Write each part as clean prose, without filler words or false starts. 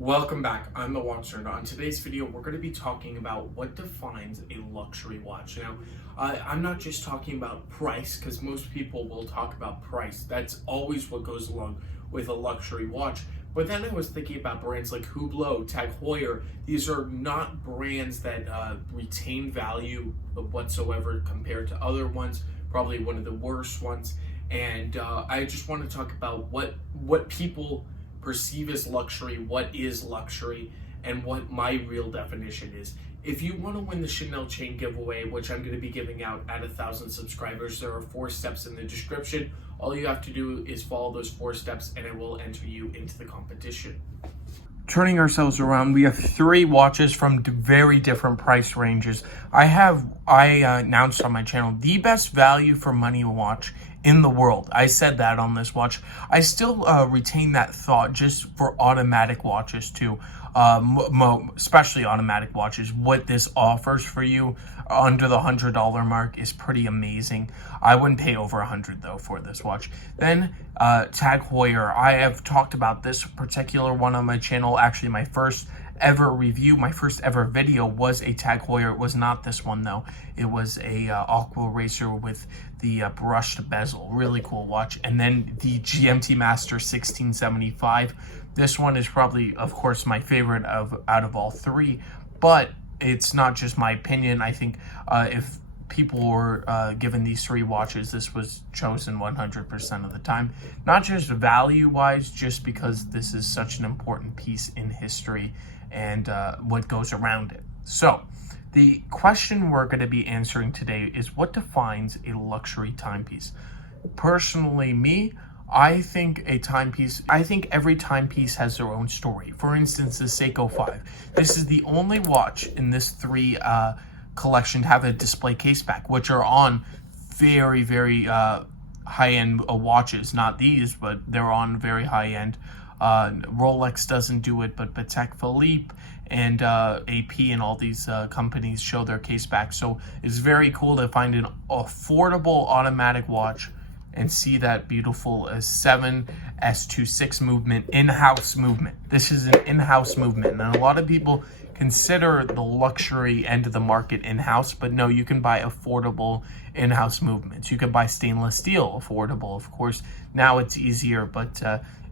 Welcome back, I'm the Watch Nerd. On today's video, we're going to be talking about what defines a luxury watch. Now, I'm not just talking about price, because most people will talk about price. That's always what goes along with a luxury watch. But then I was thinking about brands like Hublot, Tag Heuer. These are not brands that retain value whatsoever compared to other ones, probably one of the worst ones. And I just want to talk about what people perceive as luxury, what is luxury, and what my real definition is. If you want to win the Chanel chain giveaway, which I'm going to be giving out at 1,000 subscribers, there are 4 steps in the description. All you have to do is follow those 4 steps and it will enter you into the competition. Turning ourselves around, we have 3 watches from very different price ranges. I announced on my channel the best value for money watch in the world. I said that on this watch. I still retain that thought just for automatic watches too, especially automatic watches. What this offers for you under the $100 mark is pretty amazing. I wouldn't pay over $100 though for this watch. Then Tag Heuer. I have talked about this particular one on my channel. Actually, my first ever review, my first ever video was a Tag Heuer. It was not this one though. It was a Aqua Racer with the brushed bezel. Really cool watch. And then the GMT Master 1675. This one is probably, of course, my favorite out of all 3, but it's not just my opinion. I think if people were given these 3 watches, this was chosen 100% of the time. Not just value-wise, just because this is such an important piece in history and what goes around it. So, the question we're going to be answering today is what defines a luxury timepiece? Personally, I think every timepiece has their own story. For instance, the Seiko 5. This is the only watch in this 3 collection to have a display case back, which are on very, very high-end watches. Not these, but they're on very high-end. Rolex doesn't do it, but Patek Philippe and AP and all these companies show their case back. So it's very cool to find an affordable automatic watch and see that beautiful 7 S26 movement, in-house movement. This is an in-house movement, and a lot of people consider the luxury end of the market in-house, but no, you can buy affordable in-house movements. You can buy stainless steel, affordable, of course. Now it's easier, but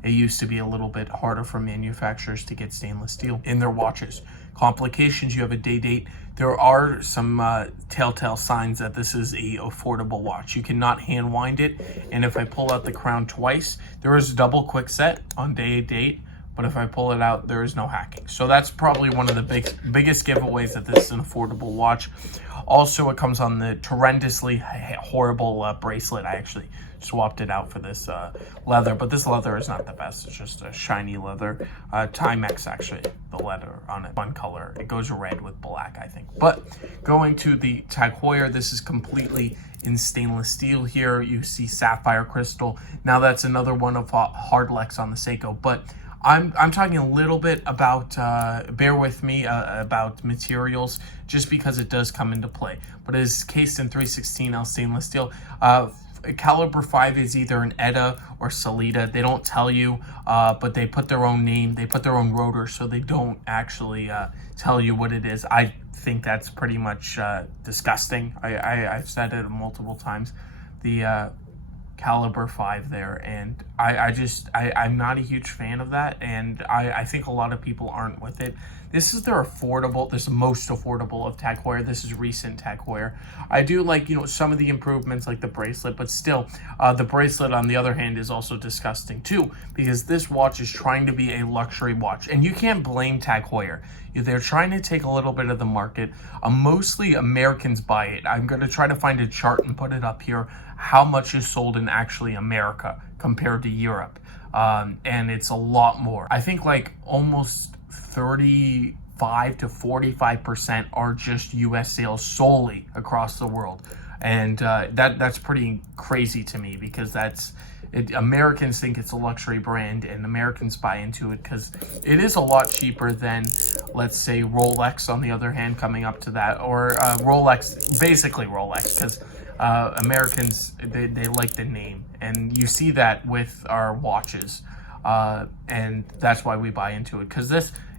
it used to be a little bit harder for manufacturers to get stainless steel in their watches. Complications, you have a day date. There are some telltale signs that this is a affordable watch. You cannot hand wind it, and if I pull out the crown twice, there is a double quick set on day date, but if I pull it out, there is no hacking. So that's probably one of the biggest giveaways that this is an affordable watch. Also, it comes on the horrendously horrible bracelet. I actually swapped it out for this leather, but this leather is not the best. It's just a shiny leather. Timex, actually, the leather on it, one color. It goes red with black, I think. But going to the Tag Heuer, this is completely in stainless steel here. You see sapphire crystal. Now that's another one of Hardlex on the Seiko, but I'm talking a little bit about, bear with me, about materials, just because it does come into play. But it is cased in 316L stainless steel. Caliber 5 is either an ETA or Sellita. They don't tell you, but they put their own name. They put their own rotor, so they don't actually tell you what it is. I think that's pretty much disgusting. I've said it multiple times. The Caliber 5 there, and I'm not a huge fan of that, and I think a lot of people aren't with it. This is the most affordable of Tag Heuer. This is recent Tag Heuer. I do like, some of the improvements like the bracelet, but still, the bracelet on the other hand is also disgusting too, because this watch is trying to be a luxury watch, and you can't blame Tag Heuer. They're trying to take a little bit of the market. Mostly Americans buy it. I'm going to try to find a chart and put it up here, how much is sold in actually America compared to Europe. And it's a lot more. I think like almost 35 to 45% are just US sales solely across the world. And that's pretty crazy to me, because Americans think it's a luxury brand, and Americans buy into it because it is a lot cheaper than, let's say, Rolex on the other hand, coming up to that, or Rolex, basically Rolex, because Americans, they like the name, and you see that with our watches. and that's why we buy into it, because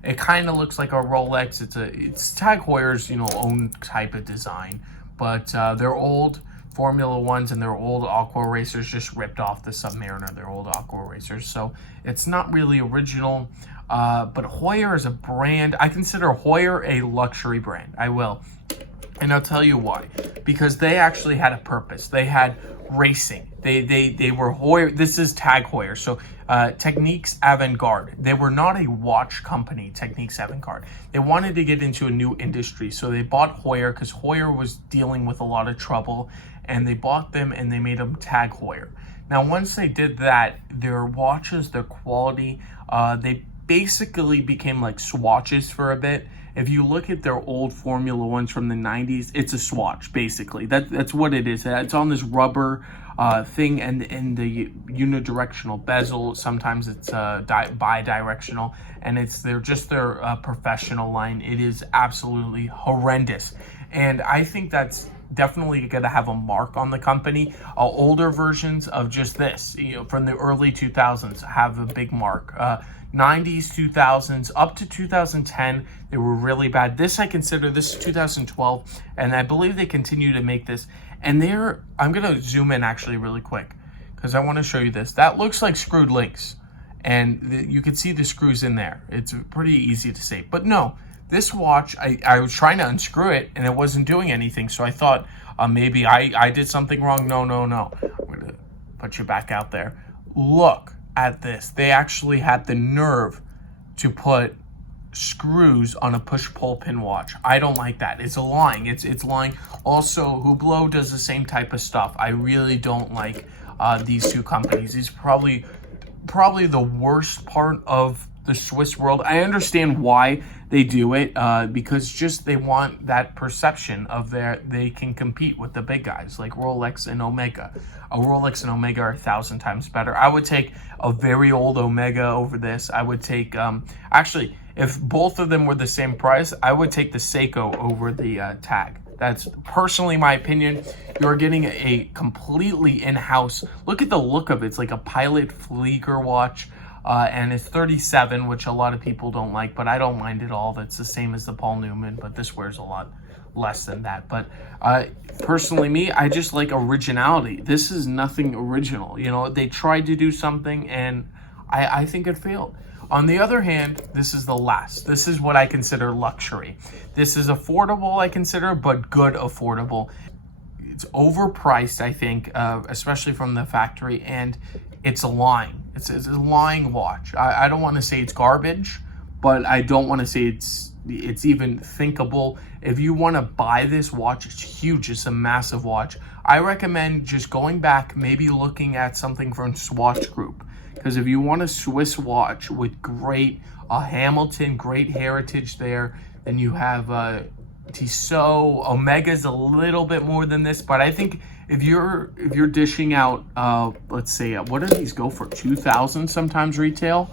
it kind of looks like a Rolex. It's Tag Heuer's own type of design, but they're old Formula Ones and their old Aqua Racers just ripped off the Submariner, their old Aqua Racers. So it's not really original, but Heuer is a brand. I consider Heuer a luxury brand. I will. And I'll tell you why. Because they actually had a purpose. They had racing. They were Heuer. This is Tag Heuer. So Techniques Avant-Garde. They were not a watch company, Techniques Avant-Garde. They wanted to get into a new industry. So they bought Heuer because Heuer was dealing with a lot of trouble. And they bought them and they made them Tag Heuer. Now, once they did that, their watches, their quality, they basically became like swatches for a bit. If you look at their old Formula Ones from the 90s, it's a swatch, basically. That's what it is. It's on this rubber thing and the unidirectional bezel. Sometimes it's bi-directional, and they're just their professional line. It is absolutely horrendous. And I think that's definitely going to have a mark on the company. Older versions of just this, from the early 2000s, have a big mark. 90s, 2000s, up to 2010, they were really bad. This is 2012, and I believe they continue to make this. And I'm going to zoom in actually really quick, because I want to show you this. That looks like screwed links, and you can see the screws in there. It's pretty easy to see. But no, this watch, I was trying to unscrew it, and it wasn't doing anything, so I thought maybe I did something wrong. No. I'm going to put you back out there. Look at this. They actually had the nerve to put screws on a push-pull pin watch. I don't like that. It's lying. It's lying. Also, Hublot does the same type of stuff. I really don't like these two companies. These are probably the worst part of the Swiss world. I understand why they do it, because just they want that perception of they can compete with the big guys like Rolex and Omega. A Rolex and Omega are 1,000 times better. I would take a very old Omega over this. I would take, actually, if both of them were the same price, I would take the Seiko over the Tag. That's personally my opinion. You're getting a completely in-house, look at the look of it. It's like a Pilot Flieger watch. And it's 37, which a lot of people don't like, but I don't mind at all. That's the same as the Paul Newman, but this wears a lot less than that. But personally, me, I just like originality. This is nothing original. They tried to do something, and I think it failed. On the other hand, this is the last. This is what I consider luxury. This is affordable, I consider, but good affordable. It's overpriced, I think, especially from the factory, and it's a lying. It's a lying watch. I don't want to say it's garbage, but I don't want to say it's even thinkable. If you want to buy this watch, it's huge. It's a massive watch. I recommend just going back, maybe looking at something from Swatch Group. Because if you want a Swiss watch with great Hamilton, great heritage there, then you have Tissot. Omega's a little bit more than this, but I think if you're dishing out, let's say, what do these go for? 2,000 sometimes retail.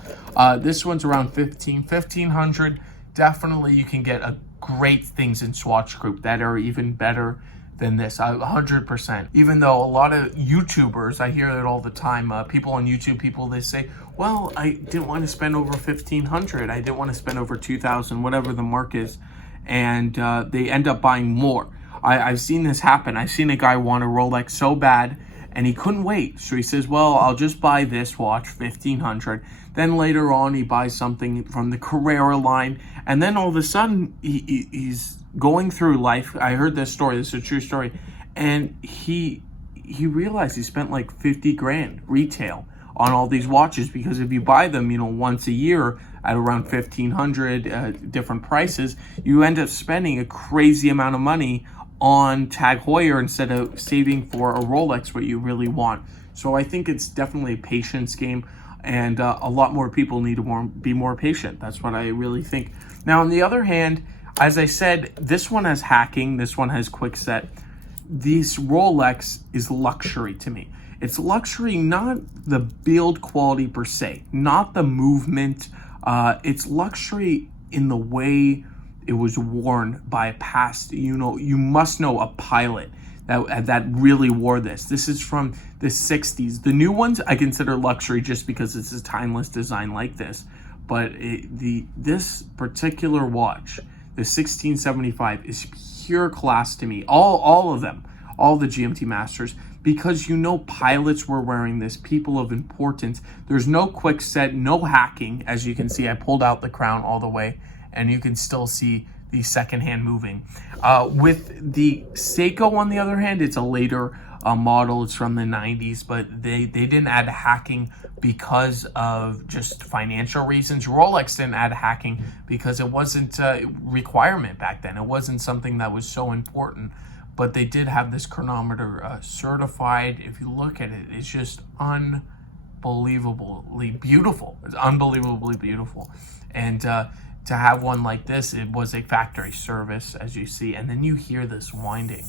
This one's around 1,500. Definitely, you can get great things in Swatch Group that are even better than this, 100%. Even though a lot of YouTubers, I hear it all the time, people on YouTube, they say, well, I didn't want to spend over 1,500. I didn't want to spend over 2,000, whatever the mark is. And they end up buying more. I've seen this happen. I've seen a guy want a Rolex so bad, and he couldn't wait. So he says, well, I'll just buy this watch, 1,500. Then later on, he buys something from the Carrera line. And then all of a sudden, he's going through life. I heard this story. This is a true story. And he realized he spent like 50 grand retail on all these watches, because if you buy them, once a year at around 1,500 different prices, you end up spending a crazy amount of money on Tag Heuer instead of saving for a Rolex, what you really want. So I think it's definitely a patience game, and a lot more people need to be more patient. That's what I really think. Now, on the other hand, as I said, this one has hacking, this one has quick set. This Rolex is luxury to me. It's luxury, not the build quality per se, not the movement. It's luxury in the way it was worn by a past, you must know, a pilot. that really wore this. This is from the 60s. The new ones I consider luxury just because it's a timeless design like this. But this particular watch, the 1675, is pure class to me. All of them, all the GMT Masters, because pilots were wearing this, people of importance. There's no quick set, no hacking. As you can see, I pulled out the crown all the way, and you can still see the second hand moving. With the Seiko, on the other hand, it's a later model. It's from the 90s, but they didn't add hacking because of just financial reasons. Rolex didn't add hacking because it wasn't a requirement back then. It wasn't something that was so important, but they did have this chronometer certified. If you look at it, it's just unbelievably beautiful. It's unbelievably beautiful. And to have one like this, it was a factory service, as you see, and then you hear this winding.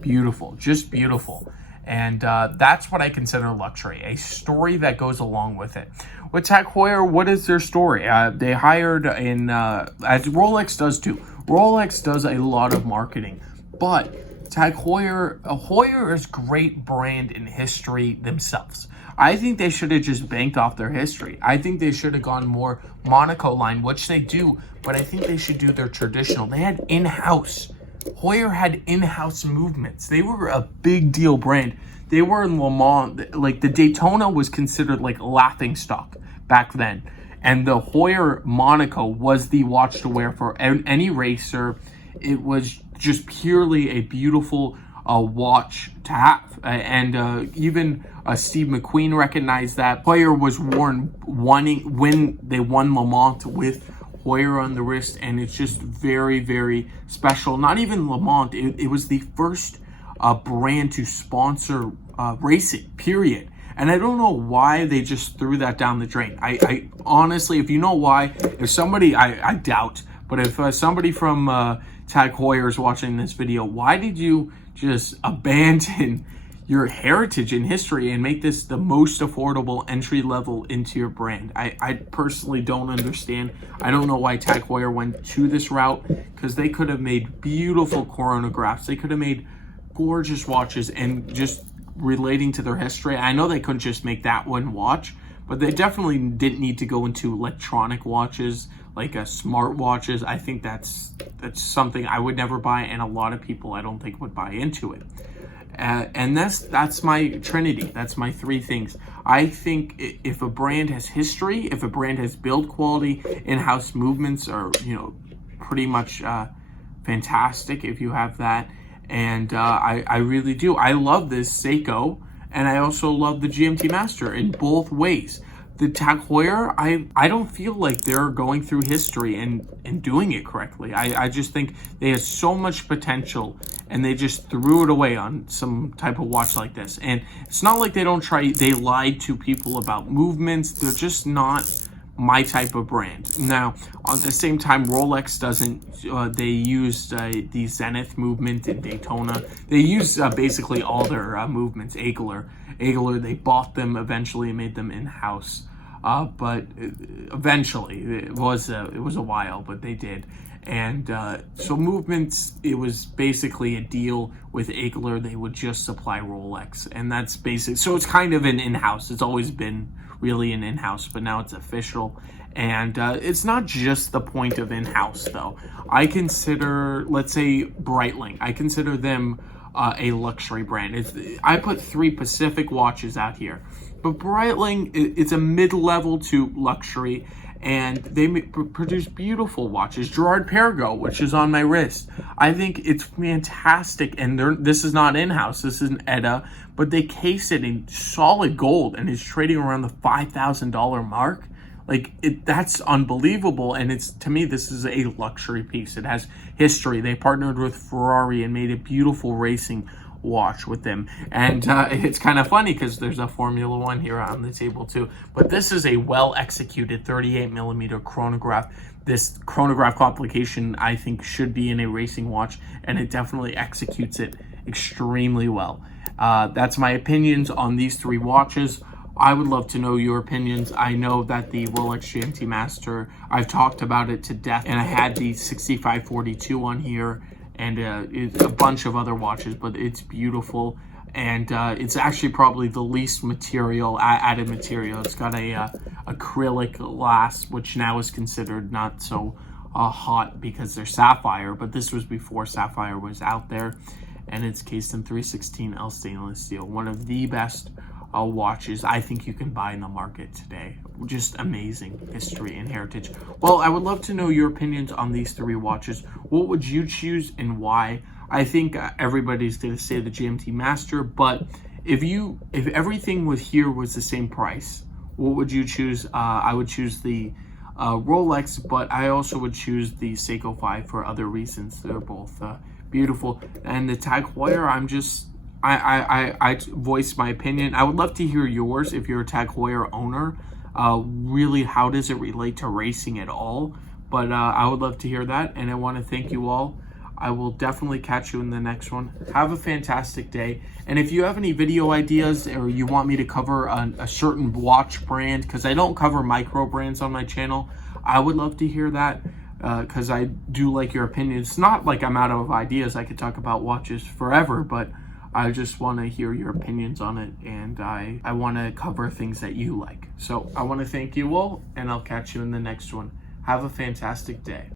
Beautiful, just beautiful. And that's what I consider luxury, a story that goes along with it. With TAG Heuer, what is their story? They hired as Rolex does too. Rolex does a lot of marketing, but TAG Heuer is great brand in history themselves. I think they should have just banked off their history. I think they should have gone more Monaco line, which they do, but I think they should do their traditional. They had in-house. Heuer had in-house movements. They were a big deal brand. They were in Le Mans. Like, the Daytona was considered like laughing stock back then. And the Heuer Monaco was the watch to wear for any racer. It was just purely a beautiful watch to have. Even Steve McQueen recognized that. Heuer was worn when they won Le Mans with Heuer on the wrist, and it's just very, very special. Not even Le Mans, it was the first brand to sponsor racing, period. And I don't know why they just threw that down the drain. I honestly, if you know why, if somebody, I doubt, but if somebody from TAG Heuer is watching this video, why did you just abandon your heritage and history and make this the most affordable entry level into your brand? I personally don't understand. I don't know why TAG Heuer went to this route, because they could have made beautiful chronographs. They could have made gorgeous watches and just relating to their history. I know they couldn't just make that one watch, but they definitely didn't need to go into electronic watches like smart watches. I think that's something I would never buy, and a lot of people I don't think would buy into it. And that's my trinity. That's my three things. I think if a brand has history, if a brand has build quality, in-house movements are pretty much fantastic if you have that. And I really do. I love this Seiko, and I also love the GMT Master in both ways. The TAG Heuer, I don't feel like they're going through history and doing it correctly. I just think they have so much potential, and they just threw it away on some type of watch like this. And it's not like they don't try. They lied to people about movements. They're just not my type of brand. Now, at the same time, Rolex doesn't. They used the Zenith movement in Daytona. They used basically all their movements. Agler, they bought them eventually and made them in-house. But eventually, it was a while, but they did. And so movements, it was basically a deal with Agler. They would just supply Rolex, and that's basic. So it's kind of an in-house. It's always been really an in-house, but now it's official. And it's not just the point of in-house, though. I consider, let's say, Breitling. I consider them a luxury brand. I put 3 Pacific watches out here. But Breitling, it's a mid-level to luxury, and they produce beautiful watches. Girard-Perregaux, which is on my wrist, I think it's fantastic. And this is not in-house, this is an ETA, but they case it in solid gold, and it's trading around the $5,000 mark. Like, that's unbelievable, and to me, this is a luxury piece. It has history. They partnered with Ferrari and made a beautiful racing watch with them. And it's kind of funny because there's a Formula One here on the table too. But this is a well-executed 38mm chronograph. This chronograph complication, I think, should be in a racing watch, and it definitely executes it extremely well. That's my opinions on these 3 watches. I would love to know your opinions. I know that the Rolex GMT Master, I've talked about it to death, and I had the 6542 on here, and it's a bunch of other watches, but it's beautiful. And it's actually probably the least added material. It's got a acrylic glass, which now is considered not so hot because they're sapphire, but this was before sapphire was out there. And it's cased in 316L stainless steel. One of the best watches I think you can buy in the market today. Just amazing history and heritage. Well, I would love to know your opinions on these three watches. What would you choose and why? I think everybody's going to say the GMT Master, but if everything was the same price, what would you choose? I would choose the Rolex, but I also would choose the Seiko 5 for other reasons. They're both beautiful. And the Tag Heuer, I voiced my opinion. I would love to hear yours if you're a Tag Heuer owner. Really, how does it relate to racing at all? But I would love to hear that, and I want to thank you all. I will definitely catch you in the next one. Have a fantastic day. And if you have any video ideas or you want me to cover a certain watch brand, because I don't cover micro brands on my channel, I would love to hear that because I do like your opinion. It's not like I'm out of ideas. I could talk about watches forever, but I just want to hear your opinions on it, and I want to cover things that you like. So I want to thank you all, and I'll catch you in the next one. Have a fantastic day.